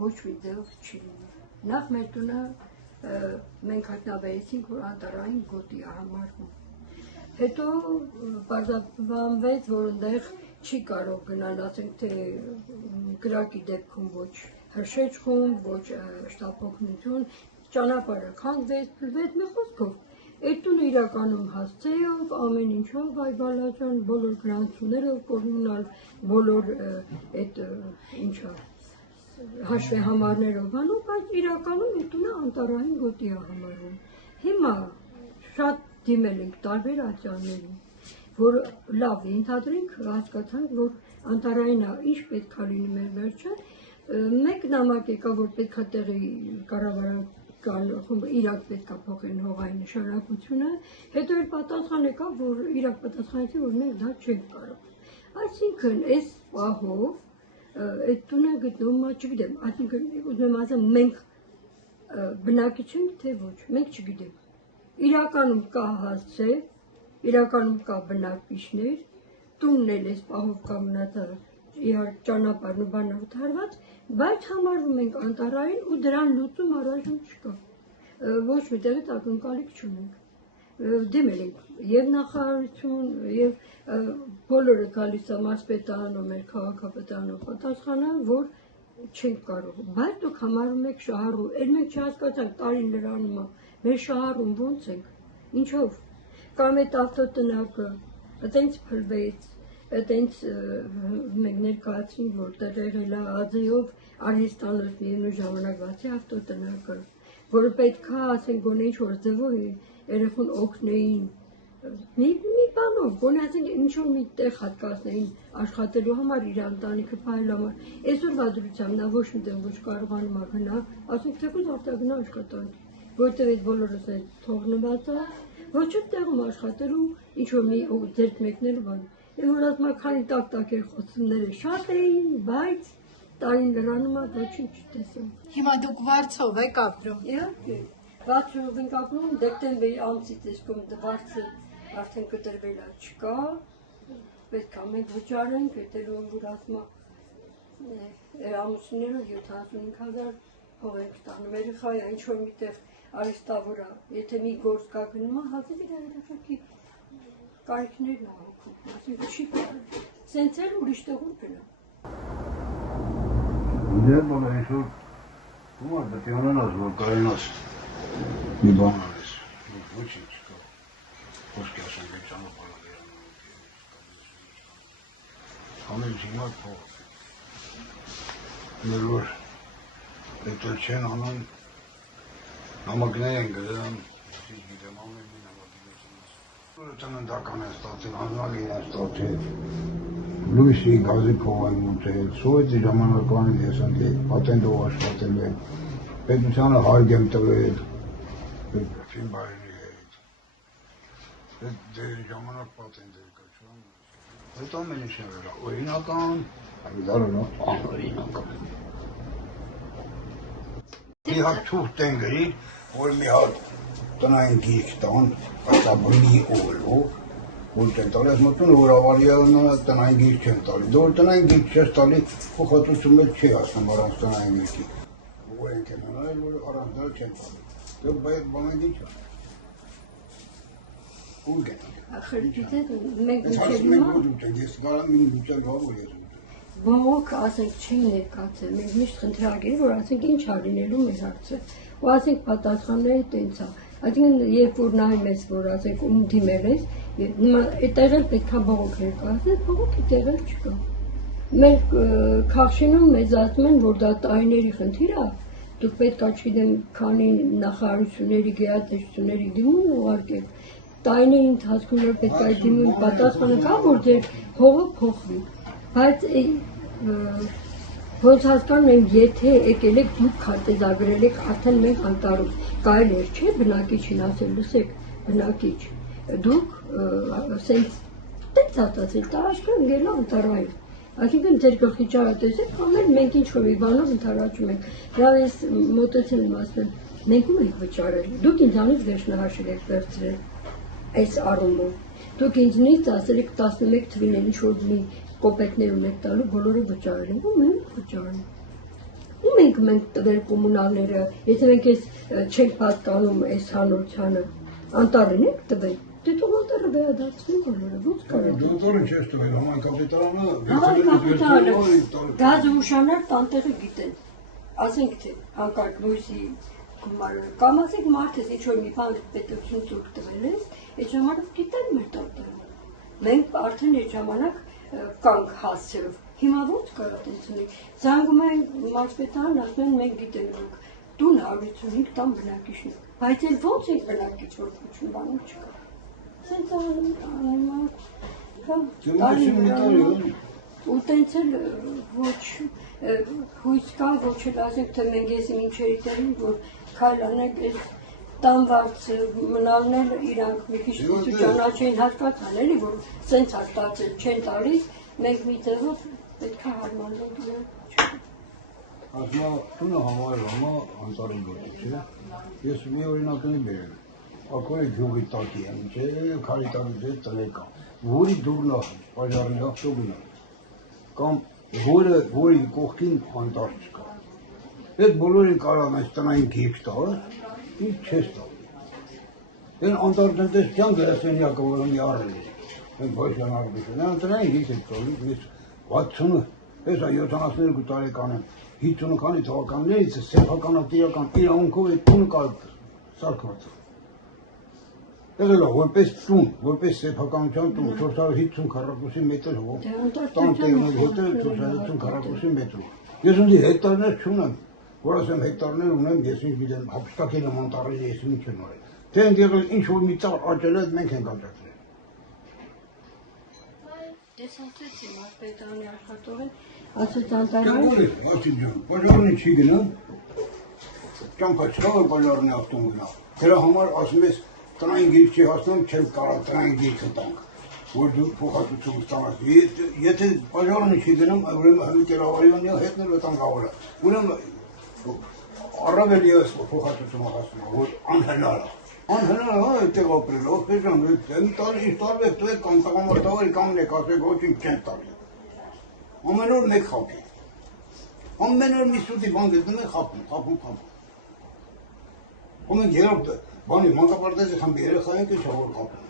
ոչ մի ձև չի լինի։ Նախ մեր տունը մենք հայտնաբերեցինք, որ անտառային գոտի է համարվում։ Հետո պարզաբանվեց, որ այնտեղ չի կարող գնալ, ասենք թե կրակի դեպքում ոչ հրշեջ խումբ, ոչ շտապօգնություն, ճանապարհը քանդվեց, փլվեց, մի խոսքով։ Այդ տունը իրականում հասցեով, ամեն ինչով, այ բալաջան, բոլոր գրանցումներով, կորունալ, բոլոր այդ ինչա հաշվեհամարներով անում, բայց իրականում այդ տունը անտառային գոտի է համարվում։ Հիմա շատ դիմել ենք տարբեր ատյաններին, որ լավ ենթադրենք, հասկացանք, որ անտառային ինչ պետք է լինի մեր վերջը, մեկ նամակ եկա, որ պետք է տեղի կառավարական խումբը իրաք պետք է փոխեն հողային նշանակությունը, հետո էլ պատասխան եկավ, որ իրաք պատասխանեցին, որ մենք դա չենք կարող։ Այսինքն, այս պահով այդ տունը գտնվում է, չգիտեմ, այսինքն ուզում եմ ասեմ, մենք բնակիչ ենք, թե ոչ, մենք չգիտենք։ Իրականում կա հասցե, իրականում կա բնակիչներ, տունն էլ այս պահով կա մնացած իհարկե ճանապարհն ու բանով թարված, բայց համարվում ենք անտառային ու դրան լուծում առայժմ չկա։ Ոչ մի տեղից ակնկալիք չունենք։ Դիմել ենք եւ նախարարություն, եւ բոլորը գալիս է մարզպետանով, մեր քաղաքապետանով պատասխանան, որ չենք կարող։ Բայց դուք համարում եք շահառու, էլ մենք չհասկացանք տարին լրանում է, մեր շահառուն ո՞նց ենք, ինչով։ Կամ այդ ավտոտնակը, այտենց փլվեց, այտենց մենք ներկայացրինք, որ տեղել է ԱԶ-ով Արհեստանոց միևնույն ժամանակ բացի ավտոտնակը, որը պետք է, ասենք, գոնե ինչ-որ ձևով երեխուն օգնեին, մի բանով, գոնե ասենք ինչ-որ մի տեղ հատկացնեին աշխատելու համար, իր ընտանիքը փայլելու համար։ Այսօրվա դրությամբ նա ոչ մի տեղ ոչ կարողանում է գնա, ասենք թեկուզ արտագնա աշխատանք, որտեղ այդ բոլորս այդ թողնված է, ոչ էլ տեղում աշխատելու ինչ-որ մի ձերք մեկնելու բան։ Եմ որ ասում քանի տակ-տակ խոսումները շատ էին, բայց տարին լրանում է ոչինչ չտեսում։ Հիմա դուք Վարձով եք ապրում։ Իհարկե, Վարձով ենք ապրում, դեկտեմբերի ամսից տեսքում վարձը արդեն կտրվել չկա, պետք է մենք վճարենք, հետո որ ասում ամուսինները 75,000 փող ենք տանում, երեխայա ինչ-որ միտեղ արհեստավոր է, եթե մի գործ կա գնում է, հազիվ իր երեխաքի կարիքներն է հոգում, այսինքն չի կարող, սենց էլ ուրիշ տեղում գնա։ Դեր բոլոր ինչ-որ գումար պետք է ունենաս, որ կարենաս մի բան արես, ոչինչ կա, ոսկի ասենք է ճանապարհը վերանում, ամեն հիմա փող, մեր որ պետք չեն անում, նամակներ են գրում, գիտեմ ամեն մի նամակներ են, տննդական են ստացել, անձնագիր են ստացել, լույսի գազի փող են մուտել, սովետի ժամանակվանից ես ընդ պատենտով աշխատել եմ, պետությանը հարկ եմ տվել, ֆինբարերի հետ, ժամանակ պատենտ էր կաչում, այդ ամեն ինչ է վերա, օրինական, այդարը անօրինական։ Մի հատ թուղթ են գրի, որ մի հատ տնային գիրք տան, ասաբնի օրով, որ չեն տալի, ես մտնում որ ավարյալը տնային գիրք չեն տալի, դե որ տնային գիրք չես տալի, փոխհատուցում էլ չի ասում առանց տնային գիրքի, որ ենք են անայել, որ առանց դրա չեն տալի, դե բայց բանան գիչ է, ուր գետանք։ Ախր գիտեք, մենք ես կարամ մին լուծել գավոր ես Բողոք, ասենք, չէին ներկացել, մենք միշտ խնդրագիր, որ ասենք ինչ ա լինելու մեր հարցը, ու ասենք պատասխանները տենց է, այսինքն երբ որ նայում ես, որ ասենք ում դիմել ես, այդտեղ էլ պետք է բողոք ներկայացնել, բողոքի տեղ էլ չկա։ Մեր Քաշինում մեզ ասում են, որ դա տարիների խնդիր է, դուք պետք է չգիտեմ քանի նախարարությունների, գերատեսչությունների դիմում ուղարկել, տարիների ընթացքում որ պետք է դիմում պատասխանը կա, որ ձեր հողը փոխվի, բայց ոնց հասկանում եմ, եթե եկել եք դուք քարտեզագրել եք արդեն մենք անտառում, կարելի է չէ բնակիչին ասել, լսեք, բնակիչ, դուք սենց տենց ասացել, տարածքը ընկել է անտառային, այսինքն ձեր գլխի ճարը տեսեք, կամ մենք ինչ-որ մի բանով ընդառաջում ենք, լավ ես մոտեցել եմ ասում, մենք ում ենք վճարել, դուք ինձանից վերջնահաշիվ եք վերցրել այս առումով, դուք ինձնից ասել եք 11 թվին ինչ-որ մի կոպեկներ ունեք տալու, բոլորը վճարել են, ու մենք վճարել ենք։ Ում ենք տվել կոմունալները, եթե մենք չենք պատկանում այս հանրությանը, անտառին ենք տվել, դե թող անտառը վերադարձվի բոլորը, ո՞նց կարող է։ Դոտորը չես տվել, Համայնքապետարանը գազը ուշանար տանտեղը գիտեն, ասենք թե հանկարծ լույսի գումարը, կամ ասենք մարդես ինչ-որ մի բան պետություն ծուրկ տվել ես, այդ ժամանակ գիտեն մեր տանտեղը։ Մենք արդեն այդ ժամանակ կանք հասցրով, հիմա ո՞նց կարա տենց ունի, զանգում են մարզպետարան, ասում են մենք գիտենք, որ տուն 155 տան բնակիչն է, բայց էլ ո՞նց ենք բնակիչ, որ ոչինչ բանում չկա։ Սենց անում, ու տենց էլ ոչ հույս կան, ոչ էլ ասենք, թե մենք ես իմ ինչերի տեղին, որ քայլ անենք այս տանվարձ մնալներ իրանք մի քիչ ճանաչեն հասկացան, էլի, որ սենց հաստացել չեն տալիս, մենք մի տեղով պետք է հարմարվենք իրար։ Ասմա, տունը համարել համա անտարին գոտի, չէ, ես մի օրինակնի բերել, ակորի գյուղի տակի եմ, չէ, քարի տակի ձեզ տնեկա, որի դուրնա, պաժարի հաղթողունա, կամ որի կողքին անտար չկա, այդ բոլորի կարան այս տնային գիրք տալ, ինչ չես տալ, են անտար տնտեսության գրասենյակը, որը մի առել է, ենք ոյշան արդություն, են տնային գիրք եք տալի, ես 60-ը, ես 72 տարեկան եմ, 50 քանի թվականներից սեփականատիրական իրավունքով այդ տունը սարքված է։ Եղել է որպես տուն, որպես սեփականության տուն, 450 քառակուսի մետր հող, տանտերներ հետը 450 քառակուսի մետր։ Ես ունի հեկտարներ չունեմ, որ ասեմ հեկտարներ ունեմ, ես ինչ գիտեմ, հապշտակել եմ անտառերի ես ինչ եմ արել։ Թե ընդ եղել ինչ որ մի ծառ աճել է, մենք ենք աճակցել։ Ես ասեցի մարզպետարանի աշխատողին, ասեց անտառային։ Մարտին ջան, բաժարանի չի գնամ, ճամփա չկա, որ բաժարանի ավտոն գնա։ Դրա համար ասում ես տնային գիրք չի հասնում, չեմ կարող տնային գիրքը տանք, որ դու փոխհատուցում ստանաս։ Եթե բաժարանի չի գնամ, ուրեմն հնիկերավարյանի հետն էլ տան գավորա։ Ուրեմն առավել ես փոխհատուցումը հասնում, որ անհնար է։ Անհնար է, այդտեղ ապրել, ովքեր ջան, մի տարվեք տվեք կամ տղամարդավարի կանգնեք, ասեք ոչինչ չեն տալի։ Ամեն օր մեկ խափի։ Ամեն օր մի սուտի բան գտնում է խափում։ Ու մենք երբ բանի մանկապարտեզի խմբի երեխա ենք ինչ որ խափում։